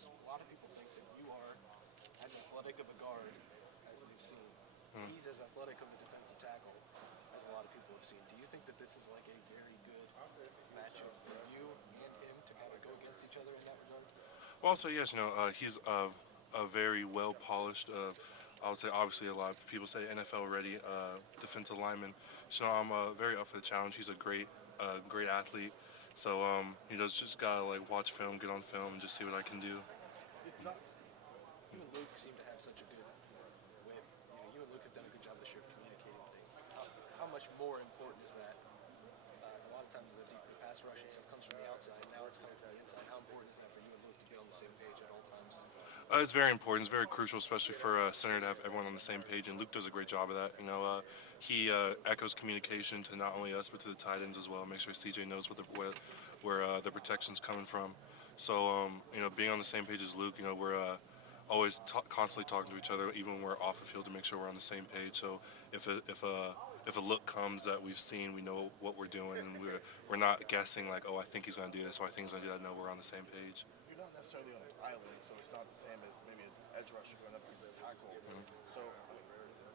because a lot of people think that you are as athletic of a guard as they've seen. Mm. He's as athletic of a defensive tackle as a lot of people have seen. Do you think that this is like a very good matchup for you and him to kind of go against each other in that regard? Well, also yes, he's a very well polished. I would say obviously a lot of people say NFL ready defensive lineman. So I'm very up for the challenge. He's a great athlete. So just gotta like watch film, get on film, and just see what I can do. You and Luke seem to have such a good way of, you and Luke have done a good job this year of communicating things. How much more important is that? A lot of times the deep pass rush and stuff comes from the outside. Now it's coming from the inside. How important is that for you and Luke to be on the same page at all times? It's very important. It's very crucial, especially for a center to have everyone on the same page. And Luke does a great job of that. He echoes communication to not only us but to the tight ends as well. Make sure CJ knows where the protection's coming from. So being on the same page as Luke, we're always constantly talking to each other, even when we're off the field, to make sure we're on the same page. So if a look comes that we've seen, we know what we're doing, and we're not guessing like, oh, I think he's going to do this, or I think he's going to do that. No, we're on the same page. You're not necessarily on an island, so it's not the same as maybe an edge rusher going up against a tackle. So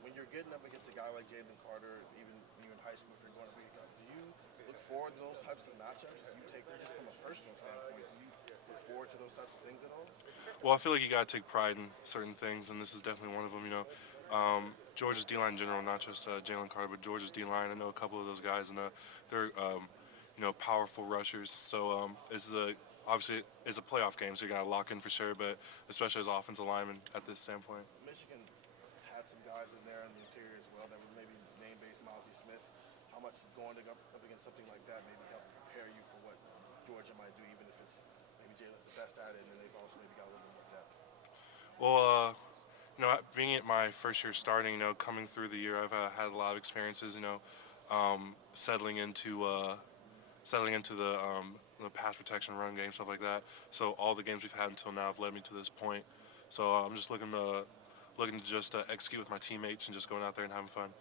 when you're getting up against a guy like Jalen Carter, even when you're in high school, if you're going up against a guy, do you look forward to those types of matchups? Do you take just from a personal standpoint? Do you look forward to those types of things at all? Well, I feel like you got to take pride in certain things, and this is definitely one of them. Georgia's D line in general, not just Jalen Carter, but Georgia's D line. I know a couple of those guys, and they're powerful rushers. So obviously it's a playoff game, so you got to lock in for sure. But especially as offensive lineman at this standpoint. Michigan had some guys in there in the interior as well that were maybe name-based Mozzie Smith. How much going up against something like that maybe help prepare you for what Georgia might do, even if it's maybe Jalen's the best at it, and then they've also maybe got a little bit more depth? Well, being at my first year starting, coming through the year, I've had a lot of experiences. Settling into the pass protection, run game, stuff like that. So all the games we've had until now have led me to this point. So I'm just looking to just execute with my teammates and just going out there and having fun.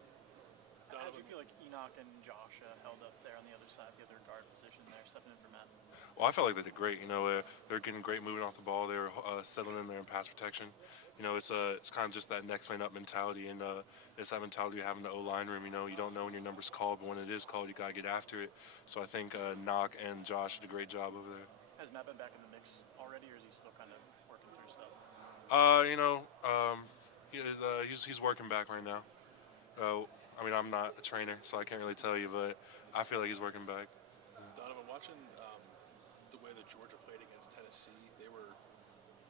How do you feel like Enoch and Josh held up there on the other side, the other guard position there, stepping in for Matt? Well, I felt like they did great. They're getting great moving off the ball. They were settling in there in pass protection. It's kind of just that next man up mentality, and it's that mentality you have in the O-line room. You don't know when your number's called, but when it is called, you got to get after it. So I think Knock and Josh did a great job over there. Has Matt been back in the mix already, or is he still kind of working through stuff? He's working back right now. I'm not a trainer, so I can't really tell you, but I feel like he's working back. Donovan, watching the way that Georgia played against Tennessee, they were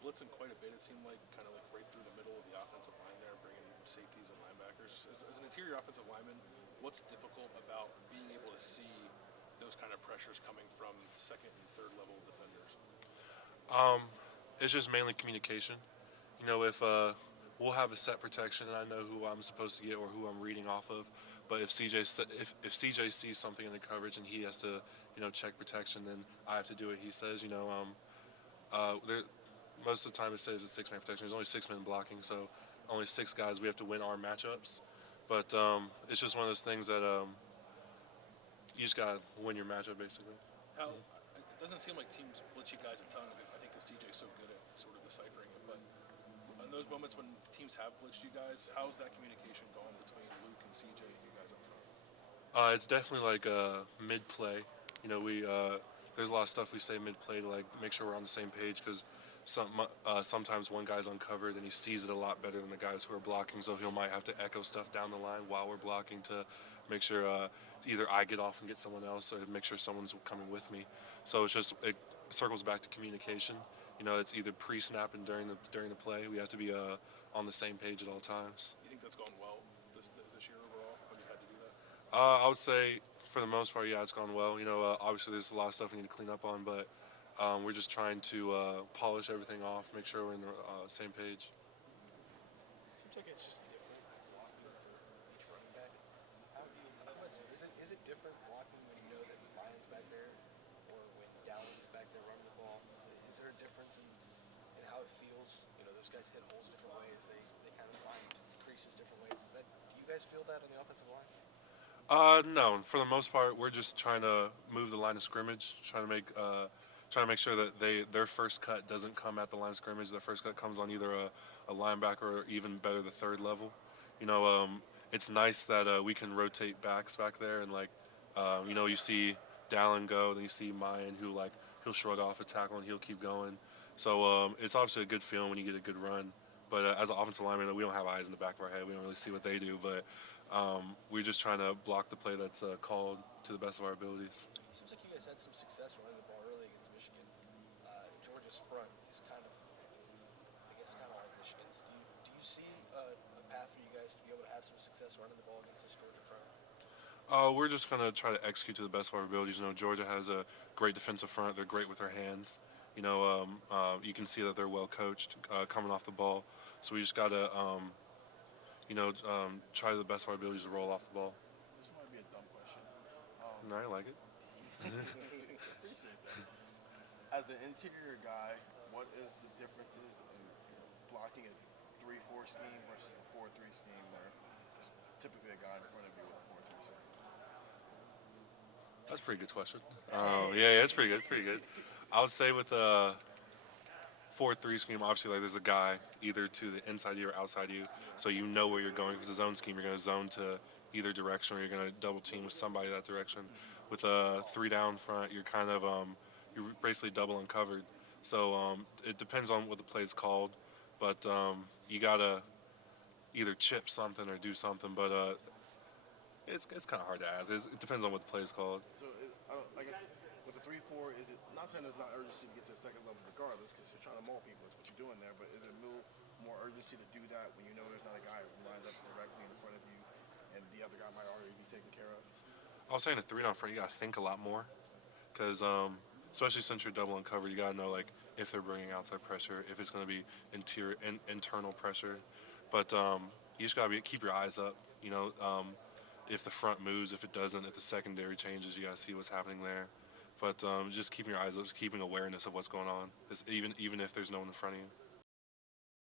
blitzing quite a bit. It seemed like kind of like right through the middle of the offensive line there, bringing safeties and linebackers. As an interior offensive lineman, what's difficult about being able to see those kind of pressures coming from second and third level defenders? It's just mainly communication. If we'll have a set protection and I know who I'm supposed to get or who I'm reading off of, but if CJ sees something in the coverage and he has to check protection, then I have to do what he says. Most of the time it says it's 6-man protection. There's only 6 men blocking, so only 6 guys. We have to win our matchups, but it's just one of those things that you just gotta win your matchup basically. It doesn't seem like teams blitz you guys a ton. I think because CJ's so good at sort of deciphering it, but in those moments when teams have blitzed you guys, how's that communication going between Luke and CJ and you guys up front? It's definitely like mid play. There's a lot of stuff we say mid play to like make sure we're on the same page because sometimes one guy's uncovered and he sees it a lot better than the guys who are blocking, so he might have to echo stuff down the line while we're blocking to make sure either I get off and get someone else or make sure someone's coming with me. So it circles back to communication. It's either pre-snap and during the play. We have to be on the same page at all times. You think that's gone well this year overall? Have you had to do that? I would say for the most part, yeah, it's gone well. Obviously there's a lot of stuff we need to clean up on, but we're just trying to polish everything off, make sure we're in the same page. Seems like it's just different blocking for each running back. Is it different blocking when you know that Ryan's back there or when Dowling's back there running the ball? Is there a difference in how it feels? Those guys hit holes different ways. They kind of find creases different ways. Do you guys feel that on the offensive line? No. For the most part, we're just trying to move the line of scrimmage, trying trying to make sure that their first cut doesn't come at the line of scrimmage. Their first cut comes on either a linebacker or even better the third level. You know, it's nice that we can rotate backs back there, and like, you know, you see Dallin go, then you see Mayan who like he'll shrug off a tackle and he'll keep going. So it's obviously a good feeling when you get a good run. But as an offensive lineman, we don't have eyes in the back of our head. We don't really see what they do. But we're just trying to block the play that's called to the best of our abilities. Seems like you guys had some success running the ball early against Michigan. Georgia's front is kind of, I guess, kind of like Michigan's. Do you see a path for you guys to be able to have some success running the ball against this Georgia front? We're just going to try to execute to the best of our abilities. You know, Georgia has a great defensive front. They're great with their hands. You know, you can see that they're well coached coming off the ball. So we just got to, you know, try to the best of our abilities to roll off the ball. This might be a dumb question. No, I like it. Appreciate that. As an interior guy, what is the differences in blocking a 3-4 scheme versus a 4-3 scheme where there's typically a guy in front of you with a 4-3 scheme? That's a pretty good question. Yeah, it's pretty good. Pretty good. I would say with the 4-3 scheme, obviously, like there's a guy either to the inside of you or outside of you, so you know where you're going. If it's a zone scheme, you're going to zone to either direction, or you're going to double team with somebody that direction. With a 3 down front, you're kind of you're basically double uncovered. So it depends on what the play is called, but you gotta either chip something or do something. But it's kind of hard to ask. It depends on what the play is called. So I guess with the 3-4, is it not saying there's not urgency to get to the second level regardless because you're trying to maul people. That's what you're doing there. But is there a little more urgency to do that when you know there's not a guy lined up directly in front of you and the other guy might already be taken care of? I was saying a 3 down front, you gotta think a lot more, because especially since you're double uncovered, you gotta know like if they're bringing outside pressure, if it's gonna be internal pressure. But you just gotta keep your eyes up. You know, if the front moves, if it doesn't, if the secondary changes, you gotta see what's happening there. But just keeping your eyes up, keeping awareness of what's going on, even if there's no one in front of you.